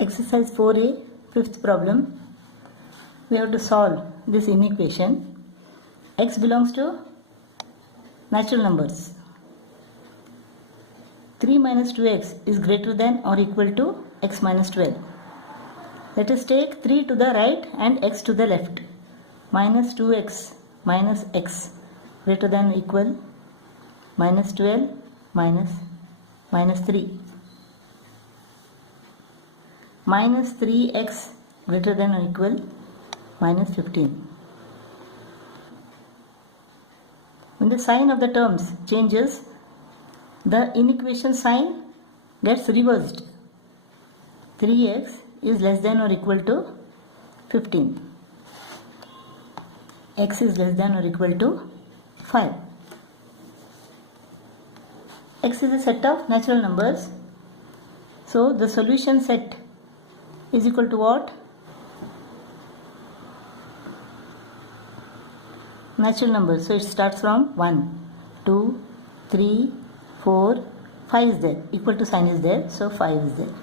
Exercise 4a, fifth problem. We have to solve this inequation. X belongs to natural numbers. 3 minus 2x is greater than or equal to x minus 12. Let us take 3 to the right and x to the left. Minus 2x minus x greater than or equal minus 12 minus 3. Minus 3x greater than or equal minus 15. When the sign of the terms changes, the inequation sign gets reversed. 3x is less than or equal to 15. X is less than or equal to 5. X is a set of natural numbers. So the solution set is equal to what? Natural numbers. So it starts from 1, 2, 3, 4, 5 is there. Equal to sign is there. So 5 is there.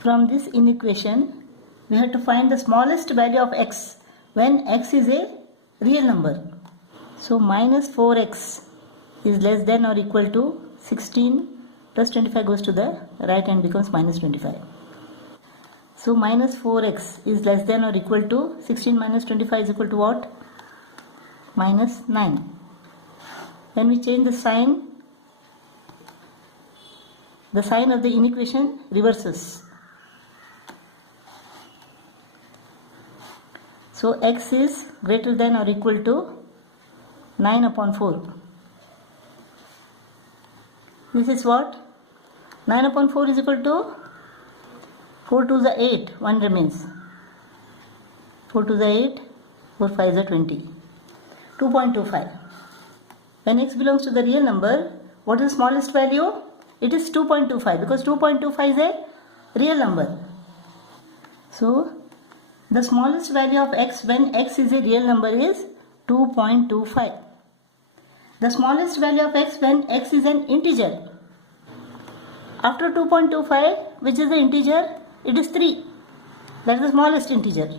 From this inequation, we have to find the smallest value of x when x is a real number. So minus 4x is less than or equal to 16 plus 25 goes to the right and becomes minus 25. So minus 4x is less than or equal to 16 minus 25 is equal to what? Minus 9. When we change the sign of the inequation reverses. So x is greater than or equal to 9 upon 4. This is what? 9 upon 4 is equal to 4 to the 8, 1 remains. 4 to the 8, 4 5 is the 20. 2.25. When x belongs to the real number, what is the smallest value? It is 2.25 because 2.25 is a real number. So, the smallest value of x when x is a real number is 2.25. The smallest value of x when x is an integer. After 2.25, which is the integer? It is 3. That is the smallest integer.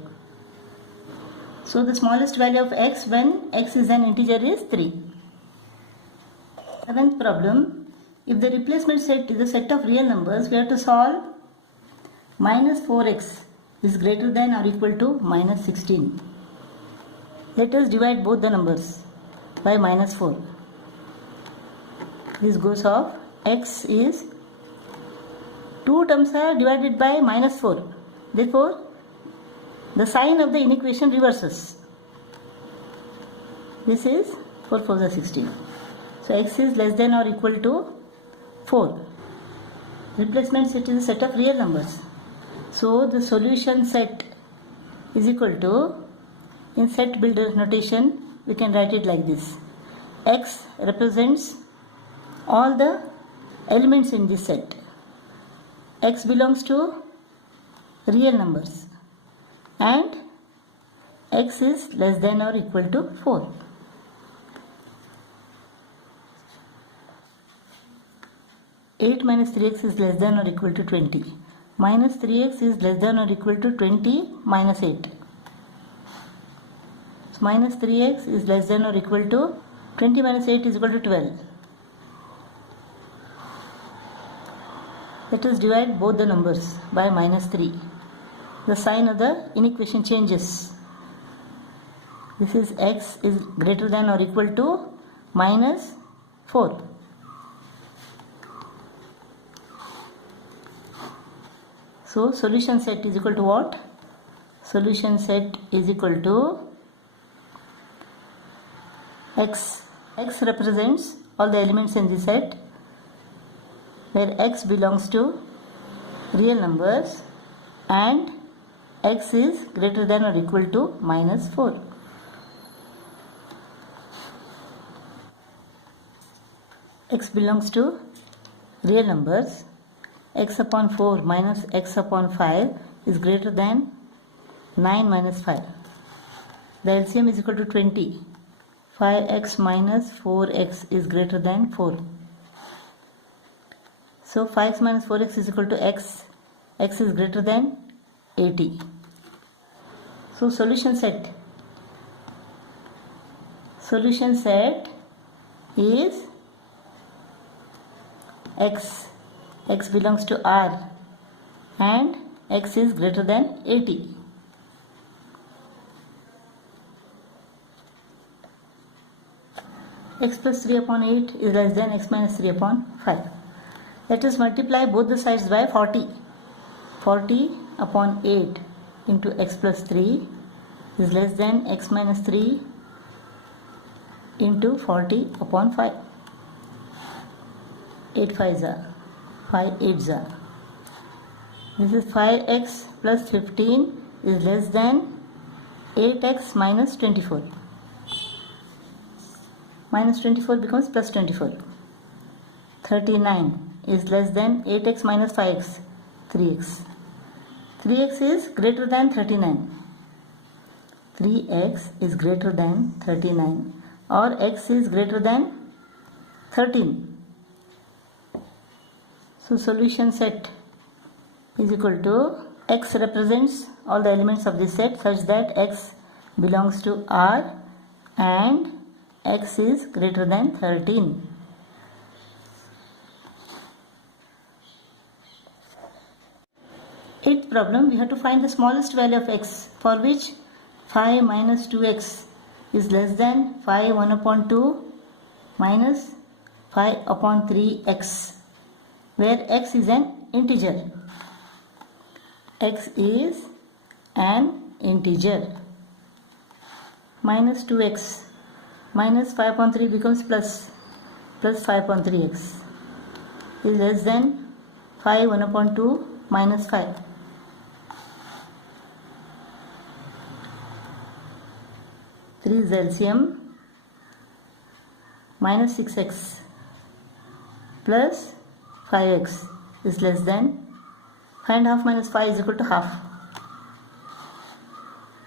So the smallest value of x when x is an integer is 3. Seventh problem. If the replacement set is a set of real numbers, we have to solve minus 4x is greater than or equal to minus 16. Let us divide both the numbers by minus 4. This goes off. X is 2 terms are divided by minus 4. Therefore, the sign of the inequation reverses. This is 4 4 is 16. So x is less than or equal to 4. Replacement set is a set of real numbers. So the solution set is equal to, in set builder notation, we can write it like this. X represents all the elements in this set. X belongs to real numbers and x is less than or equal to 4. Eight minus 3x is less than or equal to 20. Minus 3x is less than or equal to 20 minus 8. So minus 3x is less than or equal to 20 minus 8 is equal to 12. Let us divide both the numbers by minus 3. The sign of the inequation changes. This is x is greater than or equal to minus 4. So solution set is equal to what? Solution set is equal to x. X represents all the elements in the set, where x belongs to real numbers and x is greater than or equal to minus 4. X belongs to real numbers. X upon 4 minus x upon 5 is greater than 9 minus 5. The LCM is equal to 20. 5x minus 4x is greater than 4. So 5x minus 4x is equal to x. X is greater than 80. So solution set is x. X belongs to R and x is greater than 80. X plus 3 upon 8 is less than x minus 3 upon 5. Let us multiply both the sides by 40. 40 upon 8 into x plus 3 is less than x minus 3 into 40 upon 5. 8 5s are 5 8s are. This is 5x plus 15 is less than 8x minus 24. Minus 24 becomes plus 24. 39 is less than 8x minus 5x, 3x. 3x is greater than 39. 3x is greater than 39 or x is greater than 13. So solution set is equal to x represents all the elements of this set such that x belongs to R and x is greater than 13. Eighth problem, we have to find the smallest value of x for which 5 minus 2x is less than 5 1 upon 2 minus 5 upon 3x, where x is an integer. X is an integer. Minus 2x minus 5 upon 3 becomes plus 5 upon 3x is less than 5 1 upon 2 minus 5. 3 is LCM. Minus 6x plus 5x is less than 5.5 minus 5 is equal to half.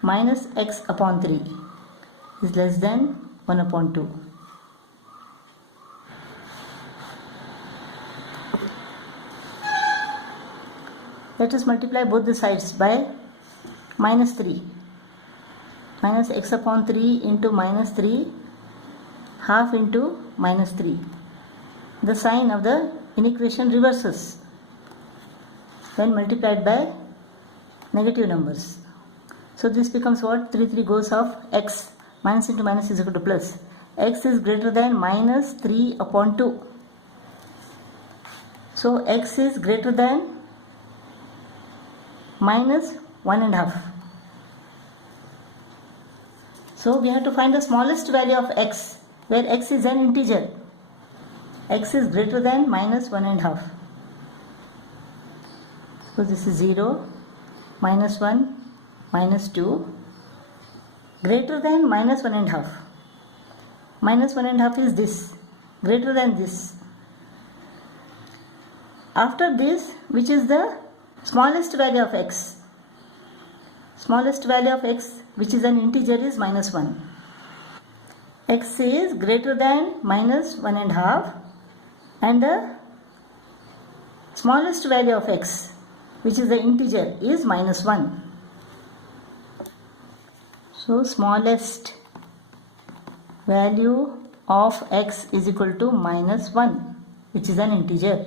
Minus x upon 3 is less than 1 upon 2. Let us multiply both the sides by minus 3. Minus x upon 3 into minus 3, half into minus 3. The sign of the inequation reverses when multiplied by negative numbers. So this becomes what? 3 goes of x. Minus into minus is equal to plus. X is greater than minus 3 upon 2. So x is greater than minus 1.5. So we have to find the smallest value of x, where x is an integer. X is greater than minus 1.5. So this is 0, minus 1, minus 2, greater than minus 1.5. Minus 1.5 is this, greater than this. After this, which is the smallest value of x? Smallest value of x, which is an integer, is minus 1. X is greater than minus 1.5 and the smallest value of x, which is the integer, is minus 1. So smallest value of x is equal to minus 1, which is an integer.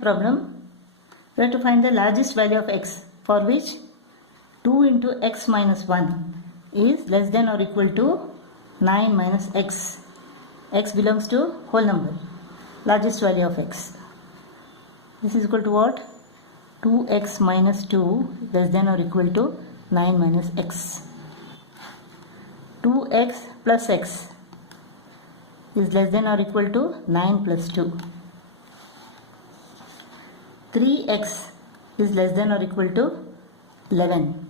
Problem, we have to find the largest value of x, for which 2 into x minus 1 is less than or equal to 9 minus x. X belongs to whole number, largest value of x. This is equal to what? 2x minus 2 less than or equal to 9 minus x. 2x plus x is less than or equal to 9 plus 2. 3x is less than or equal to 11.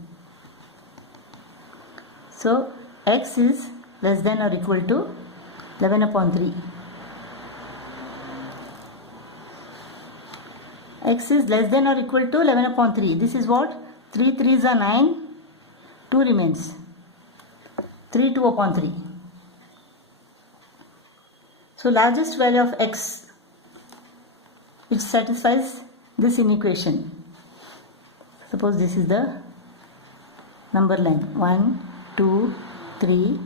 So x is less than or equal to 11 upon 3. X is less than or equal to 11 upon 3. This is what? 3 3s are 9. 2 remains. 3 2 upon 3. So largest value of x which satisfies this inequation. Suppose this is the number line 1, 2, 3.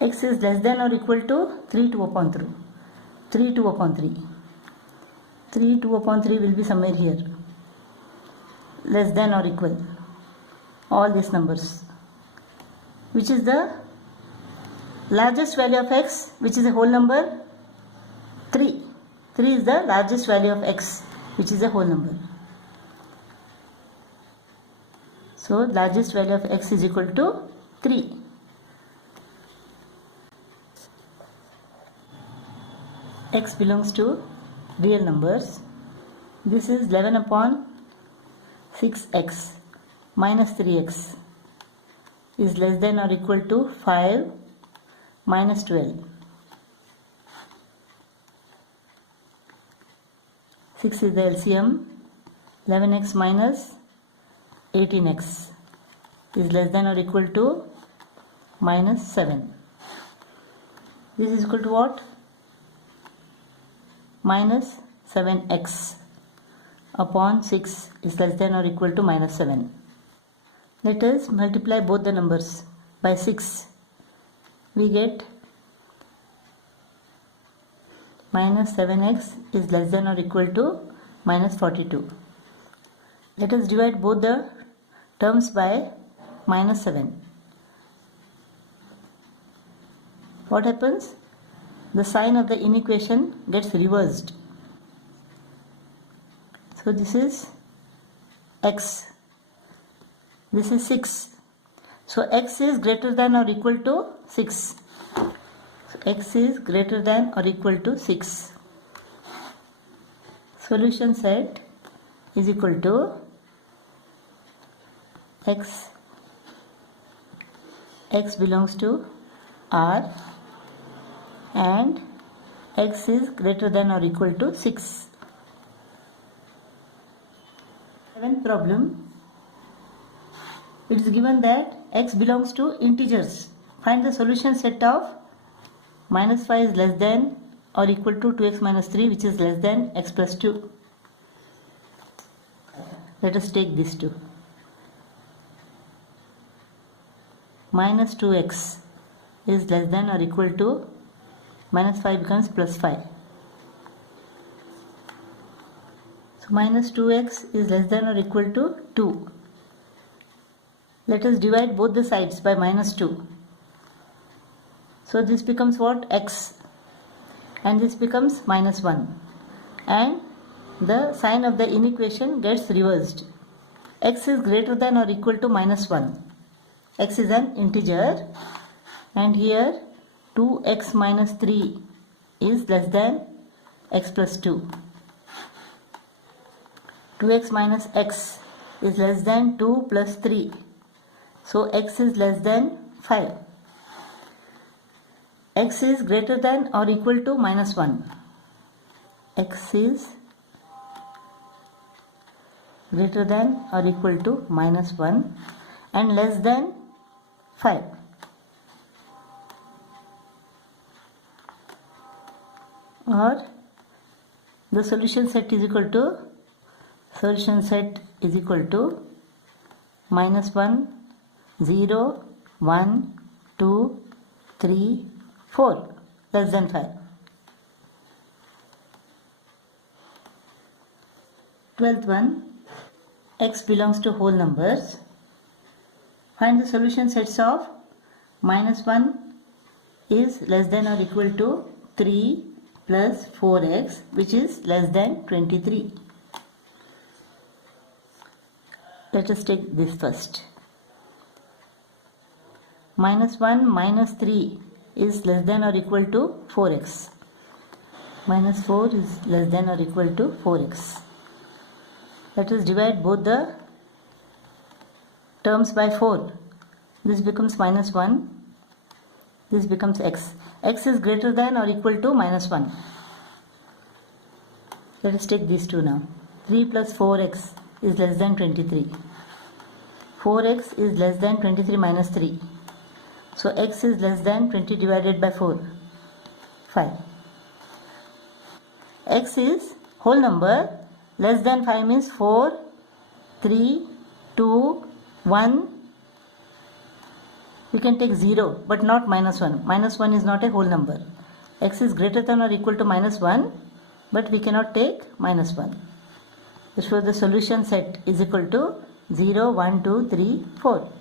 X is less than or equal to 3 2 upon 3. 3 2 upon 3. 3 2 upon 3 will be somewhere here. Less than or equal. All these numbers. Which is the largest value of x, which is a whole number? 3. 3 is the largest value of x, which is a whole number. So largest value of x is equal to 3. X belongs to real numbers. This is 11 upon 6x minus 3x is less than or equal to 5 minus 12. 6 is the LCM. 11x minus 18x is less than or equal to minus 7. This is equal to what? Minus 7x upon 6 is less than or equal to minus 7. Let us multiply both the numbers by 6. We get minus 7x is less than or equal to minus 42. Let us divide both the terms by minus 7. What happens? The sign of the inequation gets reversed. So this is x. This is 6. So x is greater than or equal to 6. So x is greater than or equal to 6. Solution set is equal to x belongs to R and x is greater than or equal to 6. Seventh problem. It is given that x belongs to integers. Find the solution set of minus 5 is less than or equal to 2x minus 3, which is less than x plus 2. Let us take these two. Minus 2x is less than or equal to minus 5 becomes plus 5. So minus 2x is less than or equal to 2. Let us divide both the sides by minus 2. So this becomes what? X. And this becomes minus 1. And the sign of the inequation gets reversed. X is greater than or equal to minus 1. X is an integer. And here 2x minus 3 is less than x plus 2. 2x minus x is less than 2 plus 3. So x is less than 5. X is greater than or equal to minus 1. X is greater than or equal to minus 1 and less than 5. Or the solution set is equal to minus 1, 0, 1, 2, 3, 4 less than 5. 12th one, x belongs to whole numbers. Find the solution sets of minus 1 is less than or equal to 3 plus 4x, which is less than 23. Let us take this first. Minus 1 minus 3 is less than or equal to 4x. Minus 4 is less than or equal to 4x. Let us divide both the terms by 4. This becomes minus 1. This becomes x. X is greater than or equal to minus 1. Let us take these two now. 3 plus 4x is less than 23. 4x is less than 23 minus 3. So x is less than 20 divided by 4. 5. X is whole number. Less than 5 means 4, 3, 2, 1. We can take 0 but not minus 1. Minus 1 is not a whole number. X is greater than or equal to minus 1, but we cannot take minus 1. So the solution set is equal to 0, 1, 2, 3, 4.